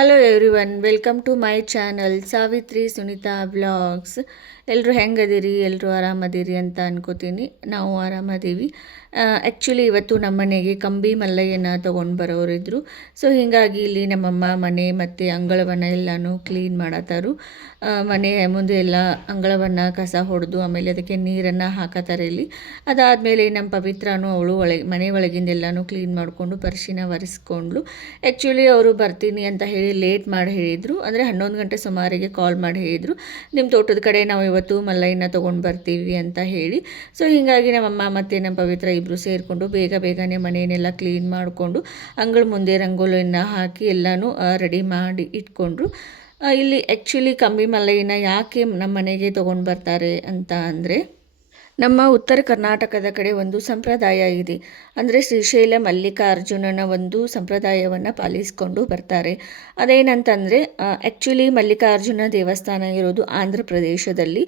Hello everyone, welcome to my channel Savitri Sunita blogs. ಎಲ್ಲರೂ ಹೆಂಗದಿರಿ? ಎಲ್ಲರೂ ಆರಾಮದಿರಿ ಅಂತ ಅನ್ಕೋತೀನಿ. ನಾವು ಆರಾಮದೀವಿ. ಆ್ಯಕ್ಚುಲಿ ಇವತ್ತು ನಮ್ಮ ಮನೆಗೆ ಕಂಬಿ ಮಲ್ಲಯ್ಯನ ತೊಗೊಂಡು ಬರೋರಿದ್ರು. ಸೊ ಹೀಗಾಗಿ ಇಲ್ಲಿ ನಮ್ಮಮ್ಮ ಮನೆ ಮತ್ತು ಅಂಗಳವನ್ನು ಎಲ್ಲನೂ ಕ್ಲೀನ್ ಮಾಡತ್ತಾರು. ಮನೆ ಮುಂದೆ ಎಲ್ಲ ಅಂಗಳವನ್ನು ಕಸ ಹೊಡೆದು ಆಮೇಲೆ ಅದಕ್ಕೆ ನೀರನ್ನು ಹಾಕತ್ತಾರೆ ಇಲ್ಲಿ. ಅದಾದಮೇಲೆ ನಮ್ಮ ಪವಿತ್ರನೂ ಅವಳು ಮನೆ ಒಳಗಿಂದೆಲ್ಲನೂ ಕ್ಲೀನ್ ಮಾಡಿಕೊಂಡು ಪರಿಶೀನ ಒರೆಸ್ಕೊಂಡ್ಳು. ಆ್ಯಕ್ಚುಲಿ ಅವರು ಬರ್ತೀನಿ ಅಂತ ಹೇಳಿ ಲೇಟ್ ಮಾಡಿ ಹೇಳಿದರು. ಅಂದರೆ 11 ಗಂಟೆ ಸುಮಾರಿಗೆ ಕಾಲ್ ಮಾಡಿ ಹೇಳಿದರು, ನಿಮ್ಮ ತೋಟದ ಕಡೆ ನಾವು ಇವತ್ತು ಮಲ್ಲಯ್ಯನ ತೊಗೊಂಡು ಬರ್ತೀವಿ ಅಂತ ಹೇಳಿ. ಸೊ ಹೀಗಾಗಿ ನಮ್ಮಮ್ಮ ಮತ್ತು ನಮ್ಮ ಪವಿತ್ರ ಇಬ್ಬರು ಸೇರಿಕೊಂಡು ಬೇಗನೆ ಮನೆಯನ್ನೆಲ್ಲ ಕ್ಲೀನ್ ಮಾಡಿಕೊಂಡು ಅಂಗಳ ಮುಂದೆ ರಂಗೋಲಿಯನ್ನು ಹಾಕಿ ಎಲ್ಲನೂ ರೆಡಿ ಮಾಡಿ ಇಟ್ಕೊಂಡ್ರು. ಇಲ್ಲಿ ಆ್ಯಕ್ಚುಲಿ ಕಂಬಿ ಮಲ್ಲಯ್ಯನ ಯಾಕೆ ನಮ್ಮ ಮನೆಗೆ ತೊಗೊಂಡು ಬರ್ತಾರೆ ಅಂತ ಅಂದರೆ, ನಮ್ಮ ಉತ್ತರ ಕರ್ನಾಟಕದ ಕಡೆ ಒಂದು ಸಂಪ್ರದಾಯ ಇದೆ. ಅಂದರೆ ಶ್ರೀಶೈಲ ಮಲ್ಲಿಕಾರ್ಜುನನ ಒಂದು ಸಂಪ್ರದಾಯವನ್ನು ಪಾಲಿಸಿಕೊಂಡು ಬರ್ತಾರೆ. ಅದೇನಂತಂದರೆ, ಆ್ಯಕ್ಚುಲಿ ಮಲ್ಲಿಕಾರ್ಜುನ ದೇವಸ್ಥಾನ ಇರೋದು ಆಂಧ್ರ ಪ್ರದೇಶದಲ್ಲಿ.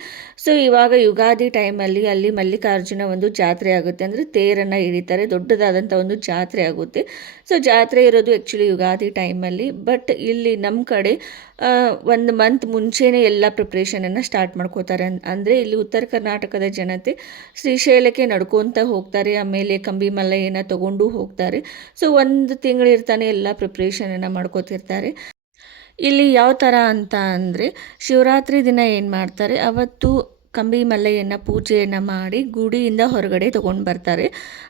ಸೊ ಇವಾಗ ಯುಗಾದಿ ಟೈಮಲ್ಲಿ ಅಲ್ಲಿ ಮಲ್ಲಿಕಾರ್ಜುನ ಒಂದು ಜಾತ್ರೆ ಆಗುತ್ತೆ. ಅಂದರೆ ತೇರನ್ನು ಎಳಿತಾರೆ, ದೊಡ್ಡದಾದಂಥ ಒಂದು ಜಾತ್ರೆ ಆಗುತ್ತೆ. ಸೊ ಜಾತ್ರೆ ಇರೋದು ಆ್ಯಕ್ಚುಲಿ ಯುಗಾದಿ ಟೈಮಲ್ಲಿ. ಬಟ್ ಇಲ್ಲಿ ನಮ್ಮ ಕಡೆ ಒಂದು ಮಂತ್ ಮುಂಚೆನೇ ಎಲ್ಲ ಪ್ರಿಪ್ರೇಷನನ್ನು ಸ್ಟಾರ್ಟ್ ಮಾಡ್ಕೋತಾರೆ. ಅಂದರೆ ಇಲ್ಲಿ ಉತ್ತರ ಕರ್ನಾಟಕದ ಜನತೆ ಶ್ರೀಶೈಲಕ್ಕೆ ನಡ್ಕೊತ ಹೋಗ್ತಾರೆ, ಆಮೇಲೆ ಕಂಬಿ ಮಲ್ಲಯ್ಯನ ತಗೊಂಡು ಹೋಗ್ತಾರೆ. ಸೊ ಒಂದು ತಿಂಗಳಿರ್ತಾನೆ ಎಲ್ಲ ಪ್ರಿಪ್ರೇಷನನ್ನು ಮಾಡ್ಕೋತಿರ್ತಾರೆ. ಇಲ್ಲಿ ಯಾವ ಥರ ಅಂತ ಅಂದರೆ, ಶಿವರಾತ್ರಿ ದಿನ ಏನು ಮಾಡ್ತಾರೆ, ಅವತ್ತು ಕಂಬಿ ಮಲ್ಲಯ್ಯನ ಪೂಜೆಯನ್ನು ಮಾಡಿ ಗುಡಿಯಿಂದ ಹೊರಗಡೆ ತೊಗೊಂಡು ಬರ್ತಾರೆ.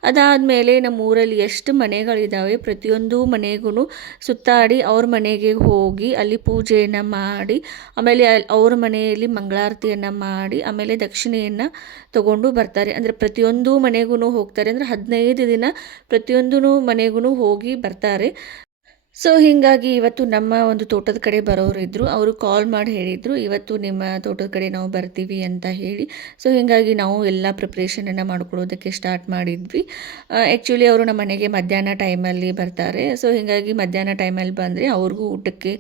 ಅದಾದಮೇಲೆ ನಮ್ಮ ಊರಲ್ಲಿ ಎಷ್ಟು ಮನೆಗಳಿದ್ದಾವೆ ಪ್ರತಿಯೊಂದು ಮನೆಗೂ ಸುತ್ತಾಡಿ ಅವ್ರ ಮನೆಗೆ ಹೋಗಿ ಅಲ್ಲಿ ಪೂಜೆಯನ್ನು ಮಾಡಿ ಆಮೇಲೆ ಅವ್ರ ಮನೆಯಲ್ಲಿ ಮಂಗಳಾರತಿಯನ್ನು ಮಾಡಿ ಆಮೇಲೆ ದಕ್ಷಿಣೆಯನ್ನು ತೊಗೊಂಡು ಬರ್ತಾರೆ. ಅಂದರೆ ಪ್ರತಿಯೊಂದು ಮನೆಗೂ ಹೋಗ್ತಾರೆ. ಅಂದರೆ 15 ದಿನ ಪ್ರತಿಯೊಂದು ಮನೆಗೂ ಹೋಗಿ ಬರ್ತಾರೆ. ಸೊ ಹೀಗಾಗಿ ಇವತ್ತು ನಮ್ಮ ಒಂದು ತೋಟದ ಕಡೆ ಬರೋರಿದ್ದರು. ಅವರು ಕಾಲ್ ಮಾಡಿ ಹೇಳಿದರು, ಇವತ್ತು ನಿಮ್ಮ ತೋಟದ ಕಡೆ ನಾವು ಬರ್ತೀವಿ ಅಂತ ಹೇಳಿ. ಸೊ ಹೀಗಾಗಿ ನಾವು ಎಲ್ಲ ಪ್ರಿಪ್ರೇಷನನ್ನು ಮಾಡ್ಕೊಳ್ಳೋದಕ್ಕೆ ಸ್ಟಾರ್ಟ್ ಮಾಡಿದ್ವಿ. ಆ್ಯಕ್ಚುಲಿ ಅವರು ನಮ್ಮ ಮನೆಗೆ ಮಧ್ಯಾಹ್ನ ಟೈಮಲ್ಲಿ ಬರ್ತಾರೆ. ಸೊ ಹೀಗಾಗಿ ಮಧ್ಯಾಹ್ನ ಟೈಮಲ್ಲಿ ಬಂದರೆ ಅವ್ರಿಗೂ ಊಟಕ್ಕೆ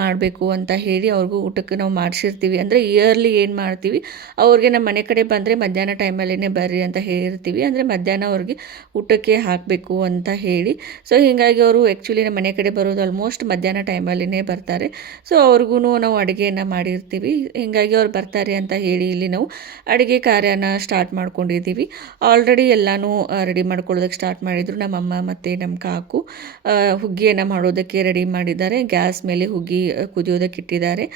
ಮಾಡಬೇಕು ಅಂತ ಹೇಳಿ ಅವ್ರಿಗೂ ಊಟಕ್ಕೆ ನಾವು ಮಾಡಿಸಿರ್ತೀವಿ. ಅಂದರೆ ಇಯರ್ಲಿ ಏನು ಮಾಡ್ತೀವಿ, ಅವ್ರಿಗೆ ನಮ್ಮ ಮನೆ ಕಡೆ ಬಂದರೆ ಮಧ್ಯಾಹ್ನ ಟೈಮಲ್ಲೇ ಬರ್ರಿ ಅಂತ ಹೇಳಿರ್ತೀವಿ. ಅಂದರೆ ಮಧ್ಯಾಹ್ನ ಅವ್ರಿಗೆ ಊಟಕ್ಕೆ ಹಾಕಬೇಕು ಅಂತ ಹೇಳಿ. ಸೊ ಹೀಗಾಗಿ ಅವರು ಆ್ಯಕ್ಚುಲಿ ನಮ್ಮ ಮನೆ ಕಡೆ ಬರೋದು ಆಲ್ಮೋಸ್ಟ್ ಮಧ್ಯಾಹ್ನ ಟೈಮಲ್ಲಿನೇ ಬರ್ತಾರೆ. ಸೊ ಅವ್ರಿಗೂ ನಾವು ಅಡುಗೆಯನ್ನು ಮಾಡಿರ್ತೀವಿ. ಹೀಗಾಗಿ ಅವ್ರು ಬರ್ತಾರೆ ಅಂತ ಹೇಳಿ ಇಲ್ಲಿ ನಾವು ಅಡುಗೆ ಕಾರ್ಯನ ಸ್ಟಾರ್ಟ್ ಮಾಡ್ಕೊಂಡಿದ್ದೀವಿ. ಆಲ್ರೆಡಿ ಎಲ್ಲನೂ ರೆಡಿ ಮಾಡ್ಕೊಳ್ಳೋದಕ್ಕೆ ಸ್ಟಾರ್ಟ್ ಮಾಡಿದರು. ನಮ್ಮಮ್ಮ ಮತ್ತು ನಮ್ಮ ಕಾಕು ಹುಗ್ಗಿಯನ್ನು ಮಾಡೋದಕ್ಕೆ ರೆಡಿ ಮಾಡಿದ್ದಾರೆ. ಗ್ಯಾಸ್ ಮೇಲೆ ಹುಗ್ಗಿ ಕುದಿಯೋದಕ್ಕೆ ಇಟ್ಟಿದ್ದಾರೆ.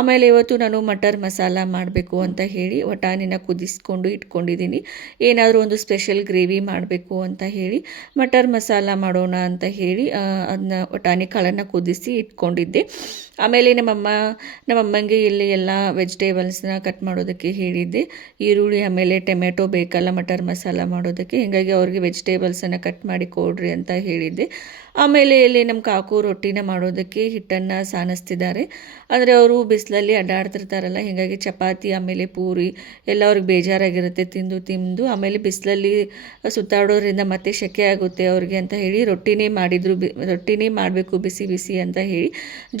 ಆಮೇಲೆ ಇವತ್ತು ನಾನು ಮಟರ್ ಮಸಾಲ ಮಾಡಬೇಕು ಅಂತ ಹೇಳಿ ವಟಾಣಿನ ಕುದಿಸ್ಕೊಂಡು ಇಟ್ಕೊಂಡಿದ್ದೀನಿ. ಏನಾದರೂ ಒಂದು ಸ್ಪೆಷಲ್ ಗ್ರೇವಿ ಮಾಡಬೇಕು ಅಂತ ಹೇಳಿ ಮಟರ್ ಮಸಾಲ ಮಾಡೋಣ ಅಂತ ಹೇಳಿ ಅದನ್ನ ವಟಾಣಿ ಕಾಳನ್ನು ಕುದಿಸಿ ಇಟ್ಕೊಂಡಿದ್ದೆ. ಆಮೇಲೆ ನಮ್ಮಮ್ಮಂಗೆ ಇಲ್ಲಿ ಎಲ್ಲ ವೆಜಿಟೇಬಲ್ಸ್ನ ಕಟ್ ಮಾಡೋದಕ್ಕೆ ಹೇಳಿದ್ದೆ. ಈರುಳ್ಳಿ ಆಮೇಲೆ ಟೊಮೆಟೊ ಬೇಕಲ್ಲ ಮಟರ್ ಮಸಾಲ ಮಾಡೋದಕ್ಕೆ. ಹೀಗಾಗಿ ಅವ್ರಿಗೆ ವೆಜಿಟೇಬಲ್ಸನ್ನು ಕಟ್ ಮಾಡಿ ಕೊಡ್ರಿ ಅಂತ ಹೇಳಿದ್ದೆ. ಆಮೇಲೆ ಇಲ್ಲಿ ನಮ್ಮ ಕಾಕು ರೊಟ್ಟಿನ ಮಾಡೋದಕ್ಕೆ ಹಿಟ್ಟನ್ನು ಸಾನಿಸ್ತಿದ್ದಾರೆ. ಅಂದರೆ ಅವರು ಬಿಸಿಲಲ್ಲಿ ಅಡ್ಡಾಡ್ತಿರ್ತಾರಲ್ಲ, ಹೀಗಾಗಿ ಚಪಾತಿ ಆಮೇಲೆ ಪೂರಿ ಎಲ್ಲ ಅವ್ರಿಗೆ ಬೇಜಾರಾಗಿರುತ್ತೆ ತಿಂದು. ಆಮೇಲೆ ಬಿಸಿಲಲ್ಲಿ ಸುತ್ತಾಡೋದ್ರಿಂದ ಮತ್ತೆ ಸೆಕೆ ಆಗುತ್ತೆ ಅವ್ರಿಗೆ ಅಂತ ಹೇಳಿ ರೊಟ್ಟಿನೇ ಮಾಡಬೇಕು ಬಿಸಿ ಅಂತ ಹೇಳಿ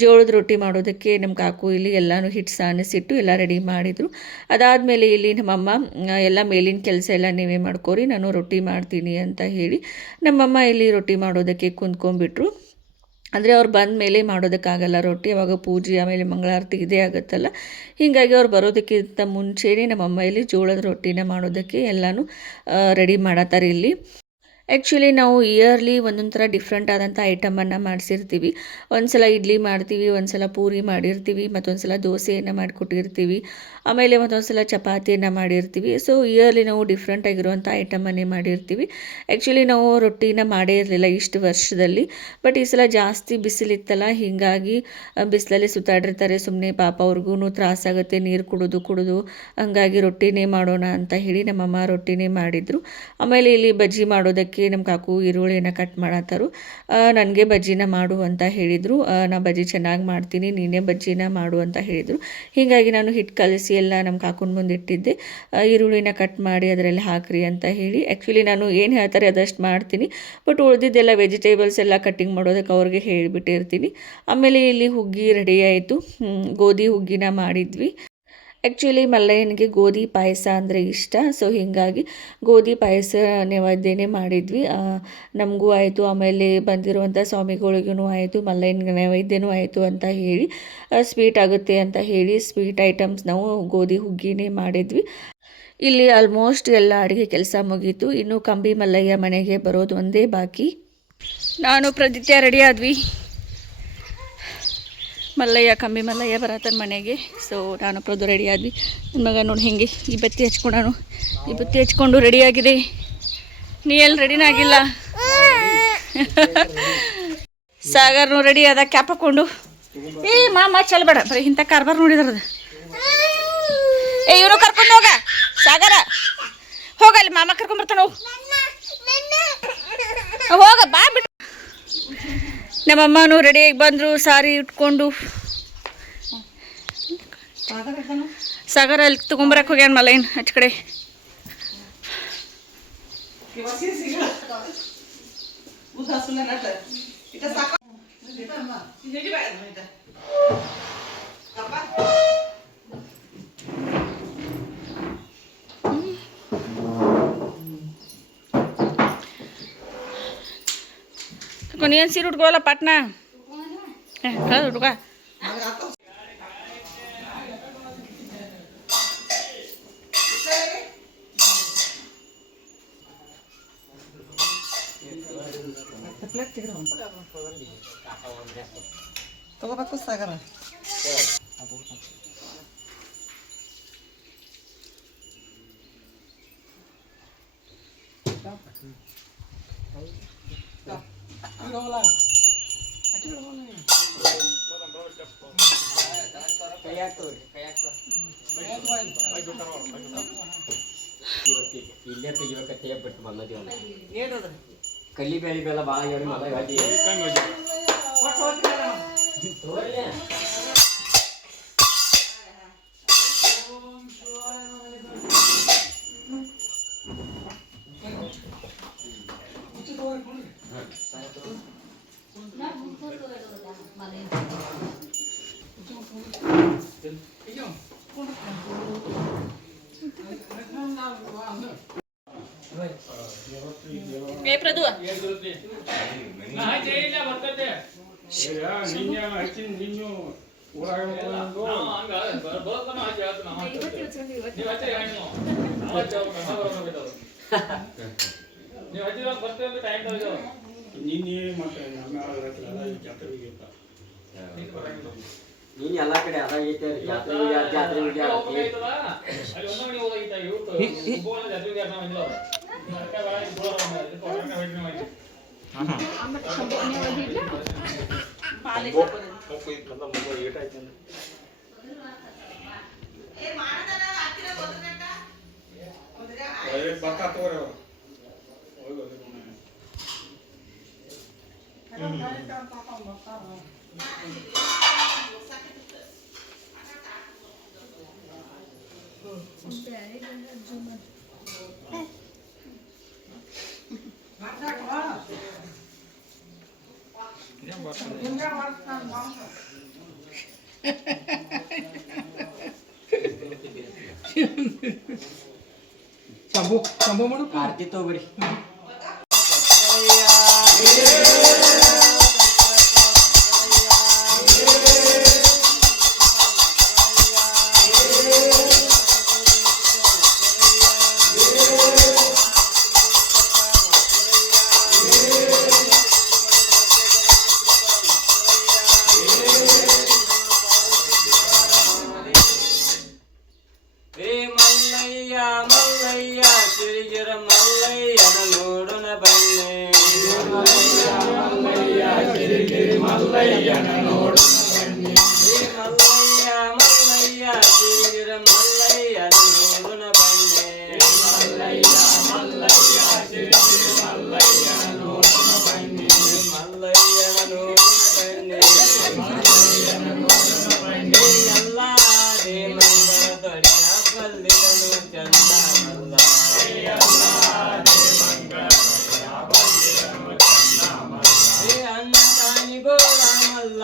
ಜೋಳದ ರೊಟ್ಟಿ ಮಾಡೋದಕ್ಕೆ ನಮ್ಮ ಕಾಕು ಇಲ್ಲಿ ಎಲ್ಲನೂ ಹಿಟ್ಟು ಸಾನಿಸಿಟ್ಟು ಎಲ್ಲ ರೆಡಿ ಮಾಡಿದರು. ಅದಾದಮೇಲೆ ಇಲ್ಲಿ ನಮ್ಮಮ್ಮ ಎಲ್ಲ ಮೇಲಿನ ಕೆಲಸ ಎಲ್ಲ ನೀವೇ ಮಾಡ್ಕೋರಿ, ನಾನು ರೊಟ್ಟಿ ಮಾಡ್ತೀನಿ ಅಂತ ಹೇಳಿ ನಮ್ಮಮ್ಮ ಇಲ್ಲಿ ರೊಟ್ಟಿ ಮಾಡೋದಕ್ಕೆ ಕುಂತ್ಕೊಂಡ್ಬಿಟ್ರು. ಅಂದರೆ ಅವ್ರು ಬಂದ ಮೇಲೆ ಮಾಡೋದಕ್ಕಾಗಲ್ಲ ರೊಟ್ಟಿ, ಅವಾಗ ಪೂಜೆ ಆಮೇಲೆ ಮಂಗಳಾರತಿ ಇದೇ ಆಗುತ್ತಲ್ಲ. ಹೀಗಾಗಿ ಅವ್ರು ಬರೋದಕ್ಕಿಂತ ಮುಂಚೆನೇ ನಮ್ಮಮ್ಮ ಇಲ್ಲಿ ಜೋಳದ ರೊಟ್ಟಿನ ಮಾಡೋದಕ್ಕೆ ಎಲ್ಲನೂ ರೆಡಿ ಮಾಡತ್ತಾರೆ ಇಲ್ಲಿ. ಆ್ಯಕ್ಚುಲಿ ನಾವು ಇಯರ್ಲಿ ಒಂದೊಂದು ಥರ ಡಿಫ್ರೆಂಟ್ ಆದಂಥ ಐಟಮನ್ನು ಮಾಡಿಸಿರ್ತೀವಿ. ಒಂದು ಸಲ ಇಡ್ಲಿ ಮಾಡ್ತೀವಿ, ಒಂದು ಸಲ ಪೂರಿ ಮಾಡಿರ್ತೀವಿ, ಮತ್ತೊಂದು ಸಲ ದೋಸೆಯನ್ನು ಮಾಡಿಕೊಟ್ಟಿರ್ತೀವಿ, ಆಮೇಲೆ ಮತ್ತೊಂದು ಸಲ ಚಪಾತಿಯನ್ನು ಮಾಡಿರ್ತೀವಿ. ಸೊ ಇಯರ್ಲಿ ನಾವು ಡಿಫ್ರೆಂಟ್ ಆಗಿರುವಂಥ ಐಟಮನ್ನೇ ಮಾಡಿರ್ತೀವಿ. ಆ್ಯಕ್ಚುಲಿ ನಾವು ರೊಟ್ಟಿನ ಮಾಡೇ ಇರಲಿಲ್ಲ ಇಷ್ಟು ವರ್ಷದಲ್ಲಿ. ಬಟ್ ಈ ಸಲ ಜಾಸ್ತಿ ಬಿಸಿಲಿತ್ತಲ್ಲ, ಹೀಗಾಗಿ ಬಿಸಿಲಲ್ಲಿ ಸುತ್ತಾಡಿರ್ತಾರೆ, ಸುಮ್ಮನೆ ಪಾಪ ಅವ್ರಿಗೂ ತ್ರಾಸಾಗುತ್ತೆ ನೀರು ಕುಡಿದು. ಹಂಗಾಗಿ ರೊಟ್ಟಿನೇ ಮಾಡೋಣ ಅಂತ ಹೇಳಿ ನಮ್ಮಮ್ಮ ರೊಟ್ಟಿನೇ ಮಾಡಿದರು. ಆಮೇಲೆ ಇಲ್ಲಿ ಬಜ್ಜಿ ಮಾಡೋದಕ್ಕೆ ನಮ್ಮ ಕಾಕು ಈರುಳ್ಳಿಯನ್ನು ಕಟ್ ಮಾಡತ್ತಾರು. ನನಗೆ ಬಜ್ಜಿನ ಮಾಡು ಅಂತ ಹೇಳಿದರು. ನಾ ಬಜ್ಜಿ ಚೆನ್ನಾಗಿ ಮಾಡ್ತೀನಿ, ನೀನೇ ಬಜ್ಜಿನ ಮಾಡು ಅಂತ ಹೇಳಿದರು. ಹೀಗಾಗಿ ನಾನು ಹಿಟ್ಟು ಕಲಸಿ ಎಲ್ಲ ನಮ್ಮ ಕಾಕನ ಮುಂದೆ ಇಟ್ಟಿದ್ದೆ. ಈರುಳ್ಳಿನ ಕಟ್ ಮಾಡಿ ಅದರಲ್ಲಿ ಹಾಕ್ರಿ ಅಂತ ಹೇಳಿ. ಆ್ಯಕ್ಚುಲಿ ನಾನು ಏನು ಹೇಳ್ತಾರೆ ಅದಷ್ಟು ಮಾಡ್ತೀನಿ, ಬಟ್ ಉಳಿದಿದ್ದೆಲ್ಲ ವೆಜಿಟೇಬಲ್ಸ್ ಎಲ್ಲ ಕಟ್ಟಿಂಗ್ ಮಾಡೋದಕ್ಕೆ ಅವ್ರಿಗೆ ಹೇಳಿಬಿಟ್ಟಿರ್ತೀನಿ. ಆಮೇಲೆ ಇಲ್ಲಿ ಹುಗ್ಗಿ ರೆಡಿ ಆಯಿತು. ಗೋಧಿ ಹುಗ್ಗಿನ ಮಾಡಿದ್ವಿ. ಆ್ಯಕ್ಚುಲಿ ಮಲ್ಲಯ್ಯನಿಗೆ ಗೋಧಿ ಪಾಯಸ ಅಂದರೆ ಇಷ್ಟ. ಸೊ ಹೀಗಾಗಿ ಗೋಧಿ ಪಾಯಸ ನೈವೇದ್ಯನೇ ಮಾಡಿದ್ವಿ. ನಮಗೂ ಆಯಿತು, ಆಮೇಲೆ ಬಂದಿರುವಂಥ ಸ್ವಾಮಿಗಳಿಗೂ ಆಯಿತು, ಮಲ್ಲಯ್ಯನಿಗೆ ನೈವೇದ್ಯನೂ ಆಯಿತು ಅಂತ ಹೇಳಿ ಸ್ವೀಟ್ ಆಗುತ್ತೆ ಅಂತ ಹೇಳಿ ಸ್ವೀಟ್ ಐಟಮ್ಸ್ ನಾವು ಗೋಧಿ ಹುಗ್ಗಿನೇ ಮಾಡಿದ್ವಿ. ಇಲ್ಲಿ ಆಲ್ಮೋಸ್ಟ್ ಎಲ್ಲ ಅಡುಗೆ ಕೆಲಸ ಮುಗೀತು. ಇನ್ನು ಕಂಬಿ ಮಲ್ಲಯ್ಯ ಮನೆಗೆ ಬರೋದು ಒಂದೇ ಬಾಕಿ. ನಾನು ಪ್ರದಿತ್ಯ ರೆಡಿ ಆದ್ವಿ. ಕಂಬಿ ಮಲ್ಲಯ್ಯ ಬರತ್ತನ ಮನೆಗೆ. ಸೊ ನಾನು ಪ್ರದು ರೆಡಿ ಆದ್ವಿ. ನನ್ನ ಮಗ ನೋಡಿ ಹೆಂಗೆ ಈ ಬತ್ತಿ ಹಚ್ಕೊಂಡಾನು. ಈ ಬತ್ತಿ ಹಚ್ಕೊಂಡು ರೆಡಿಯಾಗಿದೆ. ನೀ ಎಲ್ಲಿ ರೆಡಿನ ಆಗಿಲ್ಲ. ಸಾಗರ್ನು ರೆಡಿ ಆದ ಕ್ಯಾಪ್ ಹಾಕ್ಕೊಂಡು. ಮಾಮ ಚಲ್ಬೇಡ, ಬರೀ ಇಂಥ ಕಾರ್ಬಾರ್ ನೋಡಿದ್ರದ. ಇವನು ಕರ್ಕೊಂಡು ಹೋಗ ಸಾಗರ, ಹೋಗಲ್ಲಿ ಮಾಮ ಕರ್ಕೊಂಡ್ಬರ್ತಾನ. ಹೋಗ ಬಾ ಬಿಟ್ಟು. ನಮ್ಮಮ್ಮನೂ ರೆಡಿಯಾಗಿ ಬಂದರು, ಸಾರಿ ಇಟ್ಕೊಂಡು. ಸಾಗರ ಅಲ್ಲಿ ತೊಗೊಂಬರಕ್ಕೆ ಹೋಗ್ಯಾನ ಮಲ್ಲಯ್ಯನ ಆಚ ಕಡೆ. ನೀನು ಸೀರೆ ಉಟ್ಕೋಲ್ಲ ಪಾಟ್ನ. ಕಳೆದು ಹುಡುಗ ತಗೋಬೇಕು ಸಾಗರ. ಇಲ್ಲೇ ತೆಗಿಬೇಕತ್ತೆ ಬಿಟ್ಟು ಬಂದೀವಿ. ಕಲ್ಲಿ ಬೇಳೆ ಬೆಲ್ಲ ಭಾಳ ಹೇಳಿ ಮಗ ಪ್ರದು ನೀನು ಎಲ್ಲ ಕಡೆ ಅದಾಗೈತೆ ಜಾತ್ರೆ ಶಂಭು ಮಾಡು ಆರ್ತಿ ತಗೋಬರಿ. ಮಲ್ಲಯ್ಯ ತಿರುಗಿರ ಮಲ್ಲಯ್ಯನ ನೋಡುನ ಬನ್ನಿ. ಮಲ್ಲಯ್ಯ ಮಲ್ಲಯ್ಯ ತಿರುಗಿರ ಮಲ್ಲಯ್ಯನ ನೋಡುನ ಬನ್ನಿ. ಮಲ್ಲಯ್ಯನ ನೋಡುನ ಬನ್ನಿ. ಎಲ್ಲ ದೇವಂಗ ದೊಡೆಯ ಬಲ್ಲಿದನು ಚಂದ ಮಲ್ಲ. ಅನ್ನ ತಾನಿ ಗೋಳ ಮಲ್ಲ.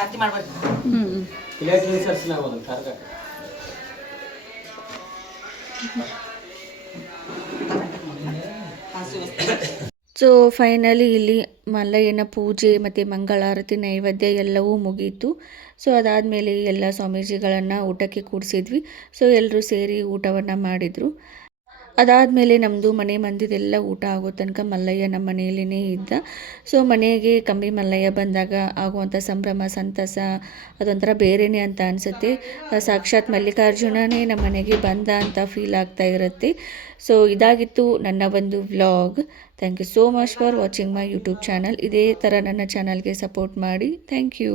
ಆರತಿ ಮಾಡ್ಬಾರ್ದು. ಇಲೆಕ್ಟ್ರಿಕ್ ಸರ್ಚಿನ ಆಗೋದು ಕರ್ಕ ಸೊ ಫೈನಲಿ ಇಲ್ಲಿ ಮಲ್ಲಯ್ಯನ ಪೂಜೆ ಮತ್ತು ಮಂಗಳಾರತಿ ನೈವೇದ್ಯ ಎಲ್ಲವೂ ಮುಗೀತು. ಸೊ ಅದಾದಮೇಲೆ ಎಲ್ಲ ಸ್ವಾಮೀಜಿಗಳನ್ನು ಊಟಕ್ಕೆ ಕೂಡಿಸಿದ್ವಿ. ಸೊ ಎಲ್ಲರೂ ಸೇರಿ ಊಟವನ್ನು ಮಾಡಿದರು. ಅದಾದಮೇಲೆ ನಮ್ಮದು ಮನೆ ಮಂದಿದೆಲ್ಲ ಊಟ ಆಗೋ ತನಕ ಮಲ್ಲಯ್ಯ ನಮ್ಮ ಮನೆಯಲ್ಲೇ ಇದ್ದ. ಸೊ ಮನೆಗೆ ಕಂಬಿ ಮಲ್ಲಯ್ಯ ಬಂದಾಗ ಆಗುವಂಥ ಸಂಭ್ರಮ ಸಂತಸ ಅದೊಂಥರ ಬೇರೆಯೇ ಅಂತ ಅನಿಸುತ್ತೆ. ಸಾಕ್ಷಾತ್ ಮಲ್ಲಿಕಾರ್ಜುನನೇ ನಮ್ಮ ಮನೆಗೆ ಬಂದ ಅಂತ ಫೀಲ್ ಆಗ್ತಾ ಇರುತ್ತೆ. ಸೊ ಇದಾಗಿತ್ತು ನನ್ನ ಒಂದು vlog. Thank you so much for watching my YouTube channel. ಇದೇ ಥರ ನನ್ನ ಚಾನಲ್ಗೆ ಸಪೋರ್ಟ್ ಮಾಡಿ. Thank you.